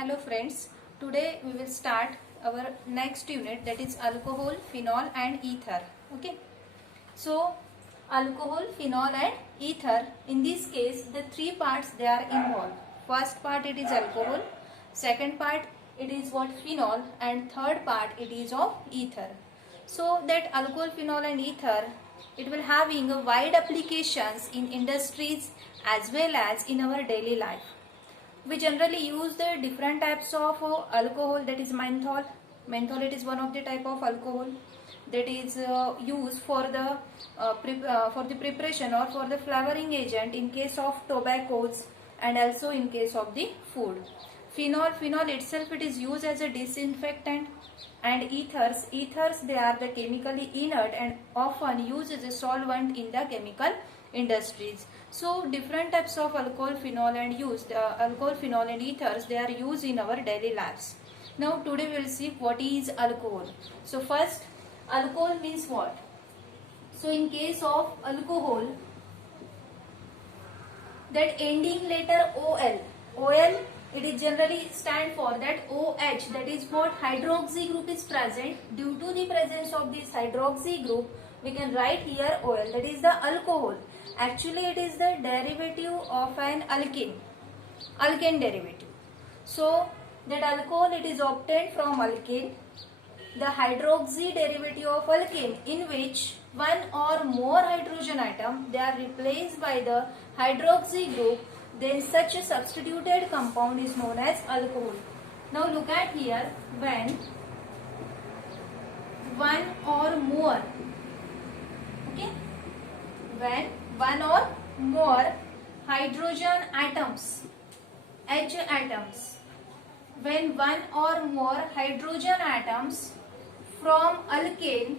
Hello friends, today we will start our next unit, that is alcohol, phenol and ether. Okay, so alcohol, phenol and ether, in this case the three parts they are involved. First part it is alcohol, second part it is what phenol, and third part it is of ether. So that alcohol, phenol and ether, it will having a wide applications in industries as well as in our daily life. We generally use the different types of alcohol, that is menthol. Menthol, it is one of the type of alcohol that is used for the preparation or for the flavoring agent in case of tobaccos and also in case of the food. Phenol itself, it is used as a disinfectant, and ethers they are the chemically inert and often used as a solvent in the chemical industries. So different types of alcohol, phenol and ethers, they are used in our daily lives. Now today we will see what is alcohol. So first, alcohol means what? So in case of alcohol, that ending letter OL, it is generally stand for that OH, that is what hydroxy group is present. Due to the presence of this hydroxy group, we can write here OL, that is the alcohol. Actually it is the derivative of an alkene derivative. So that alcohol, it is obtained from alkene, the hydroxy derivative of alkene, in which one or more hydrogen atom they are replaced by the hydroxy group, then such a substituted compound is known as alcohol. Now look at here, when one or more, okay, when one or more hydrogen atoms, H atoms, when one or more hydrogen atoms from alkane,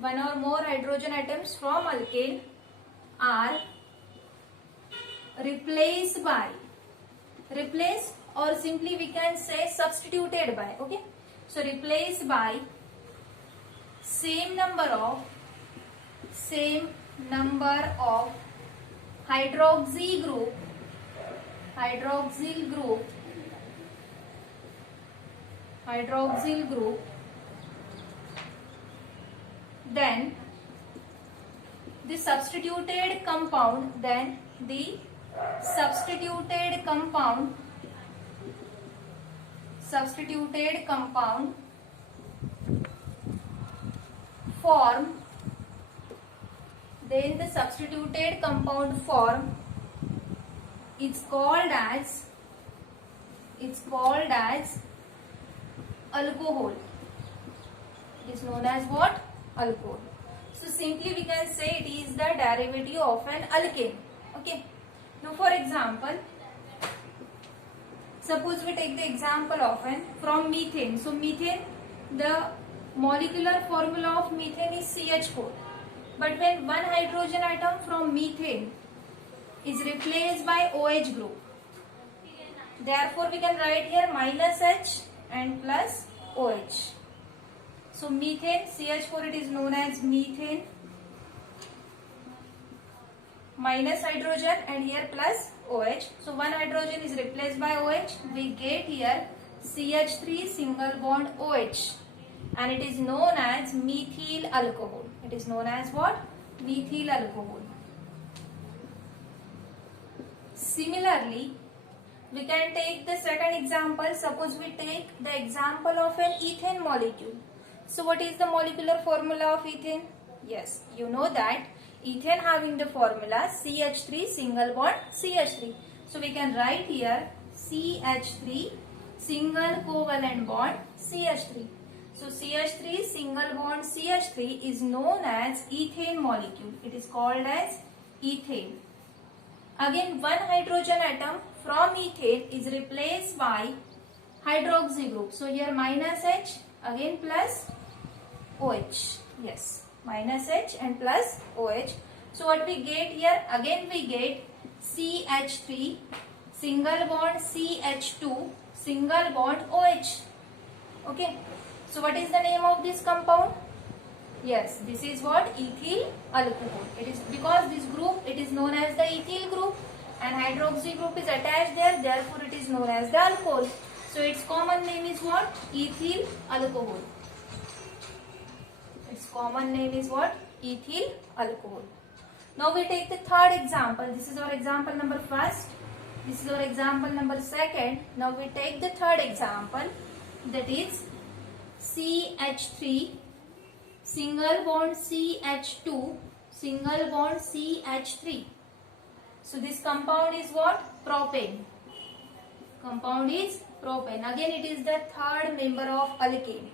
one or more hydrogen atoms from alkane are replaced or simply we can say substituted by, okay, so replaced by same number of hydroxyl group, then the substituted compound form, is called as alcohol. It is known as what? Alcohol. So simply we can say it is the derivative of an alkane. Okay. Now for example, suppose we take the example of from methane. So methane, the molecular formula of methane is CH4. But when one hydrogen atom from methane is replaced by OH group, therefore we can write here minus H and plus OH. So methane, CH4, it is known as methane, minus hydrogen and here plus OH. So one hydrogen is replaced by OH. We get here CH3 single bond OH, and it is known as methyl alcohol. It is known as what? Methyl alcohol. Similarly, we can take the second example. Suppose we take the example of an ethane molecule. So what is the molecular formula of ethane? Yes, you know that ethane having the formula CH3 single bond CH3. So we can write here CH3 single covalent bond CH3. So CH3 single bond CH3 is known as ethane molecule. It is called as ethane. Again, one hydrogen atom from ethane is replaced by hydroxy group. So here minus H, again plus OH. Yes, minus H and plus OH. So what we get here? Again we get CH3 single bond CH2 single bond OH. Okay. So what is the name of this compound? Yes, this is what? Ethyl alcohol. It is because this group, it is known as the ethyl group, and hydroxy group is attached there, therefore it is known as the alcohol. So its common name is what? Ethyl alcohol. Its common name is what? Ethyl alcohol. Now we take the third example. This is our example number first. This is our example number second. Now we take the third example, that is CH3 single bond CH2 single bond CH3. So this compound is what? Propane. Compound is propane. Again it is the third member of alkane.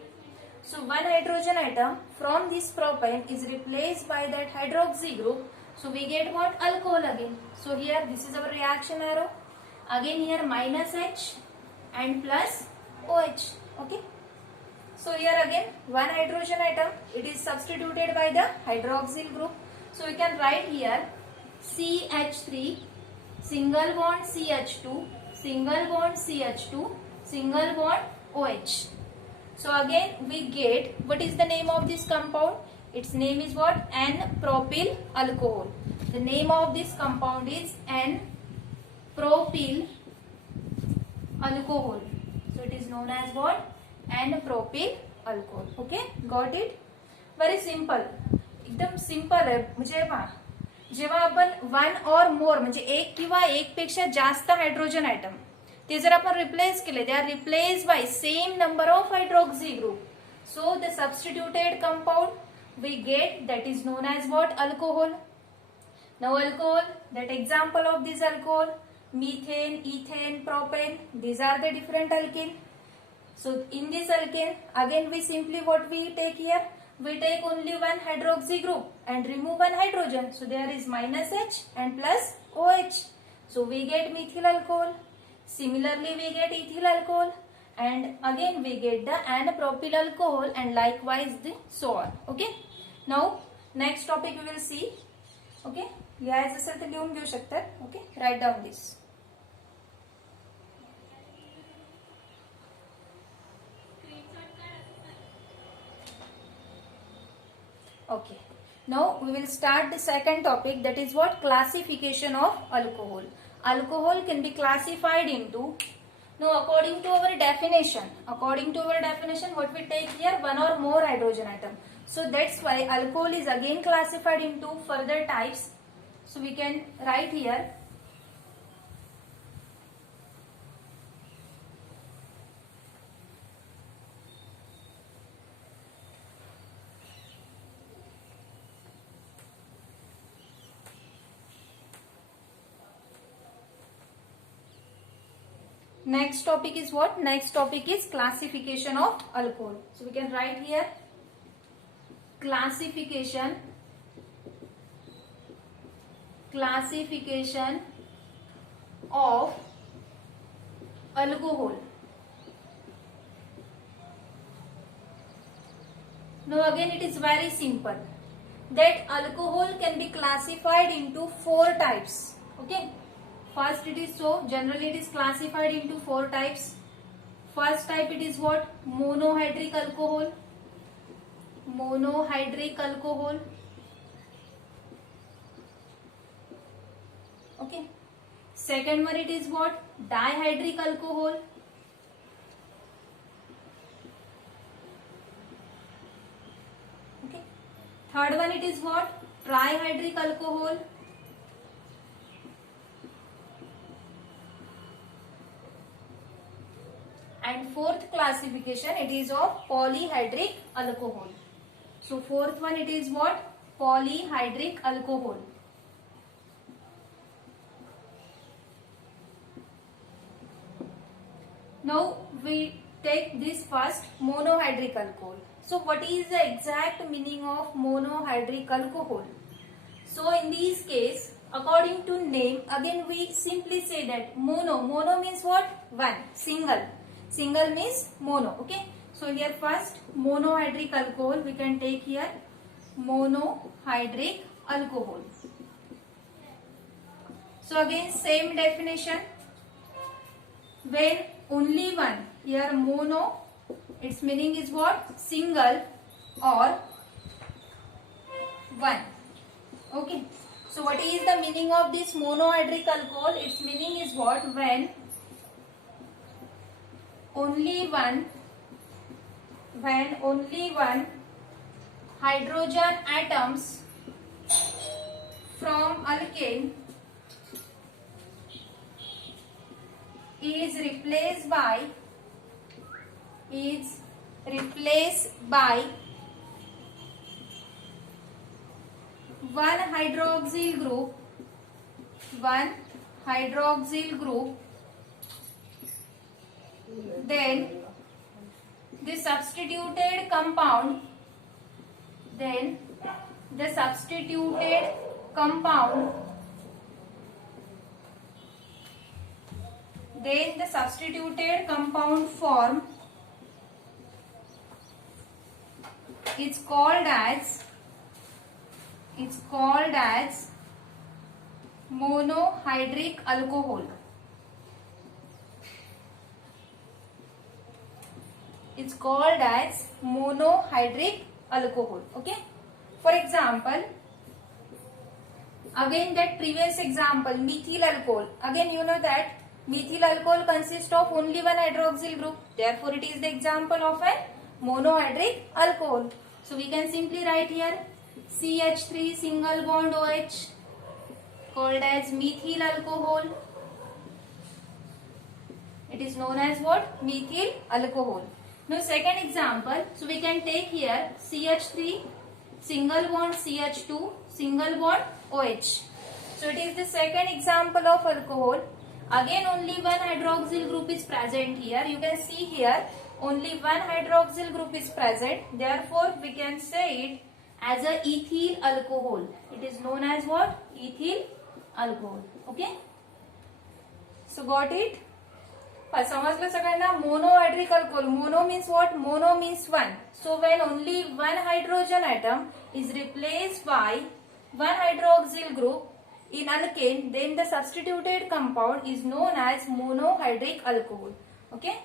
So one hydrogen atom from this propane is replaced by that hydroxy group. So we get what? Alcohol again. So here this is our reaction arrow. Again here minus H and plus OH. Okay. So here again one hydrogen atom, it is substituted by the hydroxyl group. So we can write here CH3 single bond CH2 single bond CH2 single bond OH. So again we get, what is the name of this compound? Its name is what? N-propyl alcohol. The name of this compound is N-propyl alcohol. So it is known as what? N-propyl alcohol. Okay, got it? Very simple. एकदम simple आहे. म्हणजे जेव्हा आपण one और मोर म्हणजे एक किंवा एक पेक्षा जास्त हायड्रोजन ऍटम ते जर आपण रिप्लेस केले, they are replace by same number of hydroxy group. So the substituted compound we get, that is known as what? Alcohol. Now alcohol, that example of this alcohol, methane, ethane, propane, these are the different alkane. So in this alkane, again we simply what we take here? We take only one hydroxy group and remove one hydrogen. So there is minus H and plus OH. So we get methyl alcohol. Similarly we get ethyl alcohol. And again we get the N-propyl alcohol and likewise the so on. Okay. Now next topic we will see. Okay. लिहायचं असेल तर लिहून घेऊ शकतात. Okay. Write down this. Okay. Now we will start the second topic, that is what? Classification of alcohol. Alcohol can be classified into, now according to our definition, what we take here? One or more hydrogen atom. So that's why alcohol is again classified into further types. So we can write here next topic is what? Next topic is classification of alcohol. So we can write here classification of alcohol. Now again it is very simple, that alcohol can be classified into 4 types. Okay. First it is, so generally it is classified into 4 types. First type it is what? Monohydric alcohol. Okay. Second one it is what? Dihydric alcohol. Okay. Third one it is what? Trihydric alcohol. And fourth classification it is of polyhydric alcohol. So fourth one it is what? Polyhydric alcohol. Now we take this first, monohydric alcohol. So what is the exact meaning of monohydric alcohol? So in this case, according to name, again we simply say that mono means what? One, single means mono. Okay. So here first monohydric alcohol, we can take here monohydric alcohol. So again same definition, when only one, here mono, its meaning is what? Single or one. Okay. So what is the meaning of this monohydric alcohol? Its meaning is what? When only one hydrogen atoms from alkane is replaced by one hydroxyl group, then the substituted compound form is called as monohydric alcohol. It's called as monohydric alcohol. Okay. For example, again that previous example, methyl alcohol. Again you know that methyl alcohol consists of only one hydroxyl group. Therefore it is the example of a monohydric alcohol. So we can simply write here CH3 single bond OH called as methyl alcohol. It is known as what? Methyl alcohol. Now second example, so we can take here CH3 single bond CH2 single bond OH. So it is the second example of alcohol. Again only one hydroxyl group is present here. You can see here only one hydroxyl group is present. Therefore we can say it as a ethyl alcohol. It is known as what? Ethyl alcohol. Okay. So got it? समजलं सगळ्यांना? Monohydric alcohol. Mono means what? Mono means one. So when only one hydrogen atom is replaced by one hydroxyl group in alkane, then the substituted compound is known as monohydric alcohol. Okay.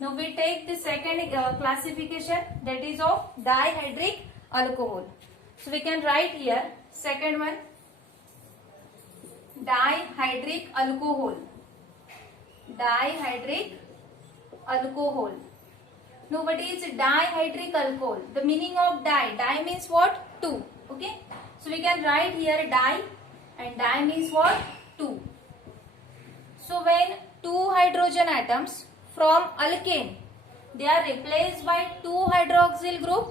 Now we take the second classification, that is of dihydric alcohol. So we can write here second one, dihydric alcohol. Dihydric alcohol. Now what is dihydric alcohol? The meaning of di. Di means what? Two. Okay. So we can write here di, and di means what? Two. So when two hydrogen atoms from alkane, they are replaced by two hydroxyl group,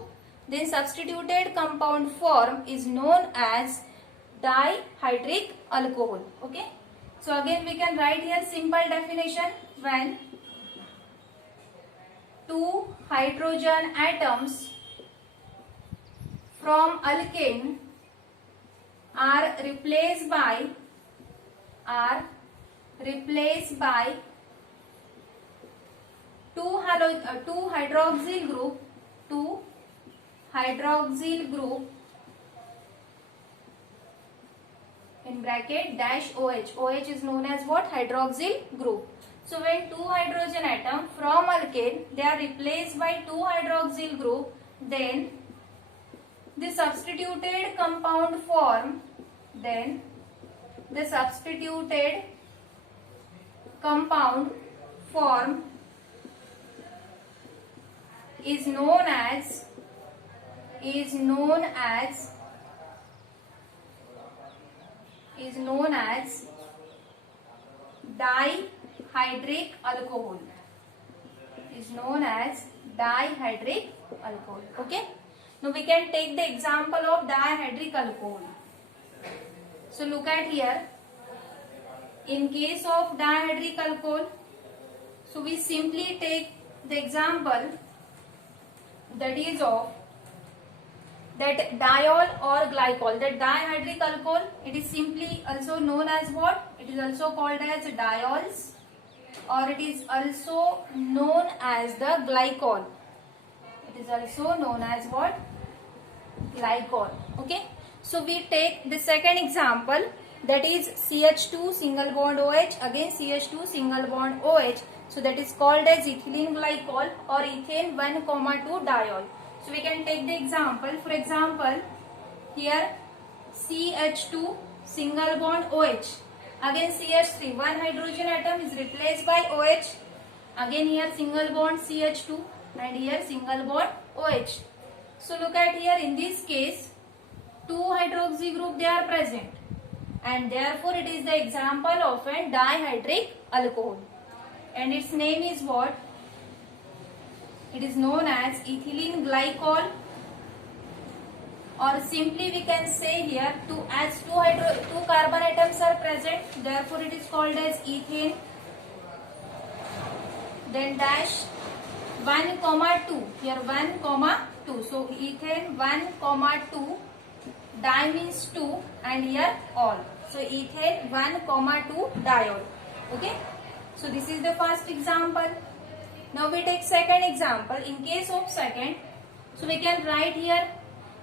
then substituted compound form is known as dihydric alcohol. Okay. So again we can write here simple definition. When two hydrogen atoms from alkane are replaced by two hydroxyl group in bracket dash OH. OH is known as what? Hydroxyl group. So when two hydrogen atom from alkane, they are replaced by two hydroxyl group, then the substituted compound form, is known as dihydric alcohol. Is known as dihydric alcohol. Okay. Now we can take the example of dihydric alcohol. So look at here. In case of dihydric alcohol, so we simply take the example that is of that diol or glycol. That dihydric alcohol, it is simply also known as what? It is also called as diols, or it is also known as the glycol. It is also known as what? Glycol. Okay. So we take the second example, that is CH2 single bond OH. Again CH2 single bond OH. So that is called as ethylene glycol or ethane 1,2 diol. So we can take the example. For example, here CH2 single bond OH. Again CH3, one hydrogen atom is replaced by OH. Again here single bond CH2 and here single bond OH. So look at here, in this case 2 hydroxy group they are present, and therefore it is the example of a dihydric alcohol, and its name is what? It is known as ethylene glycol, or simply we can say here as two carbon atoms are present, therefore it is called as ethane. Then dash 1, 2, here 1, 2, so ethane 1, 2, di means 2 and here all, so ethane 1, 2 diol. Okay, so this is the first example. Now we take second example. In case of second, so we can write here.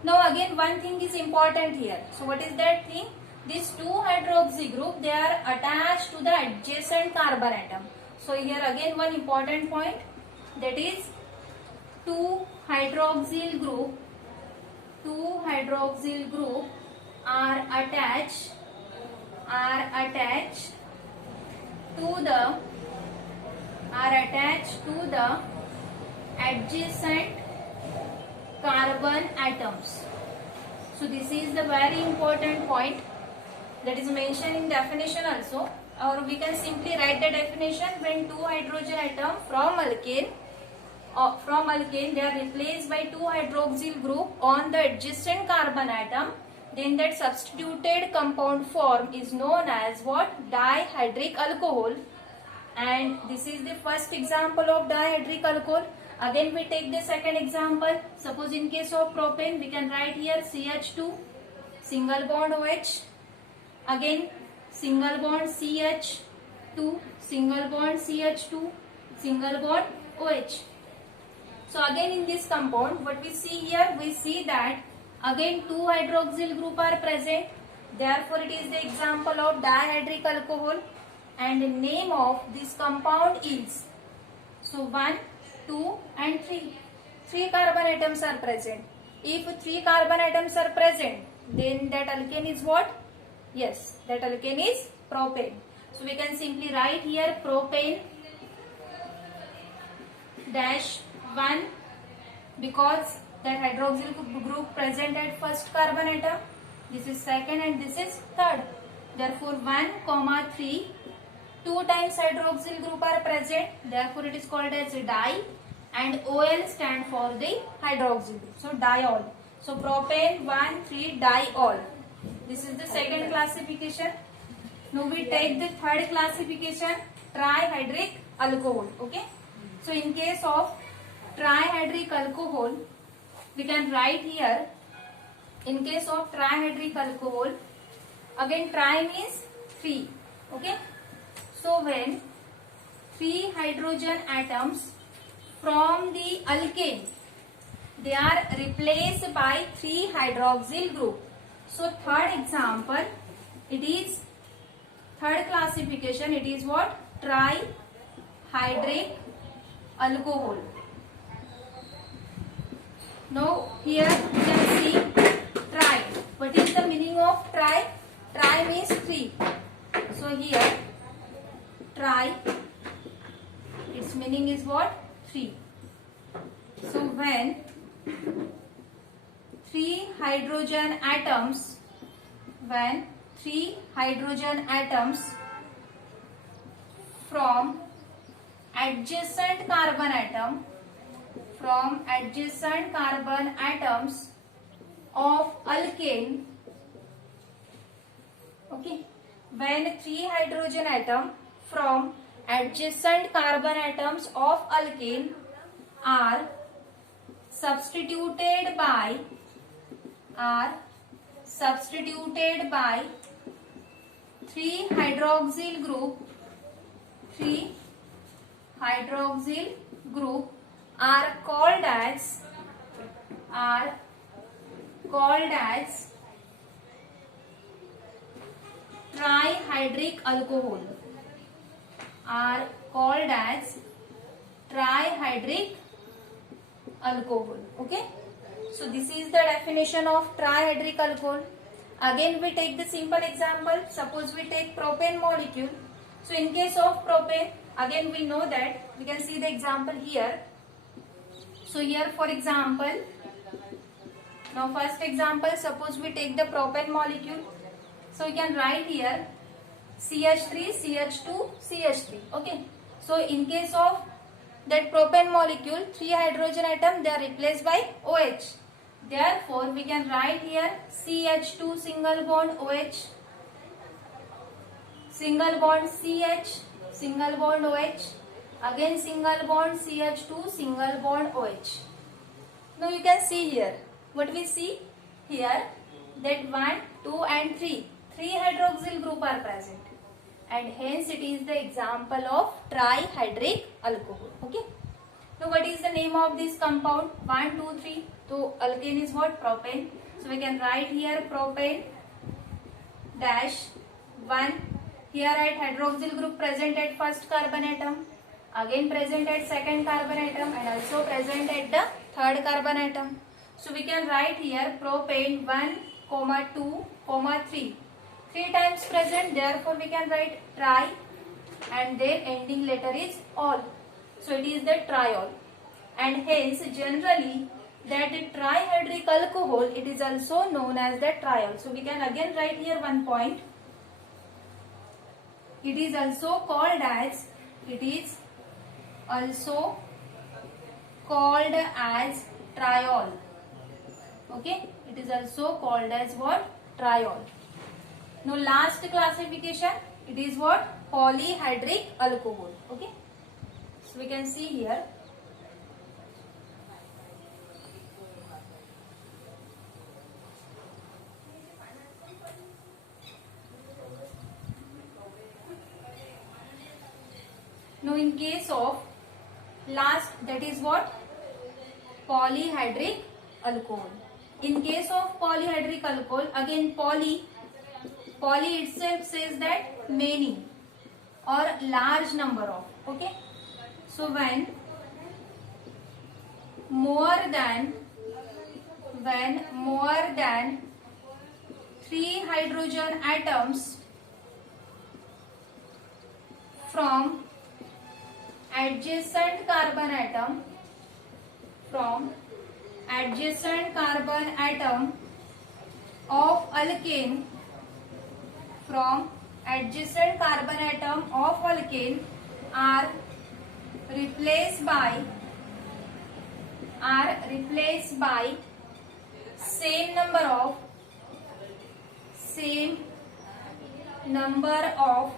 Now again one thing is important here. So what is that thing? This 2 hydroxy group, they are attached to the adjacent carbon atom. So here again one important point, that is 2 hydroxyl group are attached to the adjacent carbon atoms. So this is the very important point that is mentioned in definition also, or we can simply write the definition: when 2 hydrogen atom from alkane they are replaced by 2 hydroxyl group on the adjacent carbon atom, then that substituted compound form is known as what? Dihydric alcohol. And this is the first example of dihydric alcohol. Again we take the second example. Suppose in case of propane, we can write here CH2 single bond OH, again single bond CH2, single bond CH2, single bond OH. So again in this compound, what we see here, we see that again 2 hydroxyl group are present, therefore it is the example of dihydric alcohol, and the name of this compound is, so 1, 2 and 3. 3 carbon atoms are present. If 3 carbon atoms are present, then that alkane is what? Yes, that alkane is propane. So we can simply write here propane dash 1, because that hydroxyl group present at first carbon atom. This is second and this is third. Therefore 1, 3, 2 times hydroxyl group are present. Therefore it is called as di, and OL stand for the hydroxyl group. So diol. So propane 1, 3 diol. This is the second classification. Now we take the third classification, trihydric alcohol. Okay. So in case of trihydric alcohol, we can write here, in case of trihydric alcohol, again tri means 3. Okay. So when 3 hydrogen atoms from the alkane, they are replaced by 3 hydroxyl group. So third example, it is third classification, it is what? Trihydric alcohol. Now here you can see tri. What is the meaning of tri? Tri means 3. So here tri, its meaning is what? 3. So when 3 hydrogen atoms, from adjacent carbon atoms of alkane, okay, when 3 hydrogen atom from adjacent carbon atoms of alkane are substituted by 3 hydroxyl group are called as trihydric alcohol. Okay. So this is the definition of trihydric alcohol. Again we take the simple example. Suppose we take propane molecule. So in case of propane, again we know that we can see the example here. So here for example, now first example, suppose we take the propane molecule. So we can write here CH3, CH2, CH3. Okay. So in case of that propane molecule, 3 hydrogen atom, they are replaced by OH. Therefore, we can write here CH2 single bond OH, single bond CH, single bond OH, again single bond CH2, single bond OH. Now you can see here, what we see here, that 1, 2 and 3 hydroxyl group are present, and hence it is the example of trihydric alcohol. Okay. Now what is the name of this compound? 1, 2, 3. So alkane is what? Propane. So we can write here propane dash 1. Here at hydroxyl group present at first carbon atom, again present at second carbon atom, and also present at the third carbon atom. So we can write here propane 1, 2, 3. 3 times present, therefore we can write tri, and their ending letter is ol. So it is the triol, and hence generally that trihydric alcohol, it is also known as the triol. So we can again write here one point. It is also called as triol. Okay, it is also called as what? Triol. Now last classification, it is what? Polyhydric alcohol. Okay, so we can see here. Now in case of last, that is what? Polyhydric alcohol. In case of polyhydric alcohol, again poly itself says that many or large number of. Okay. So when more than 3 hydrogen atoms from adjacent carbon atom of alkane are replaced by same number of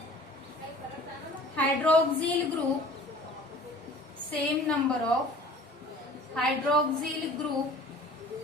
hydroxyl group,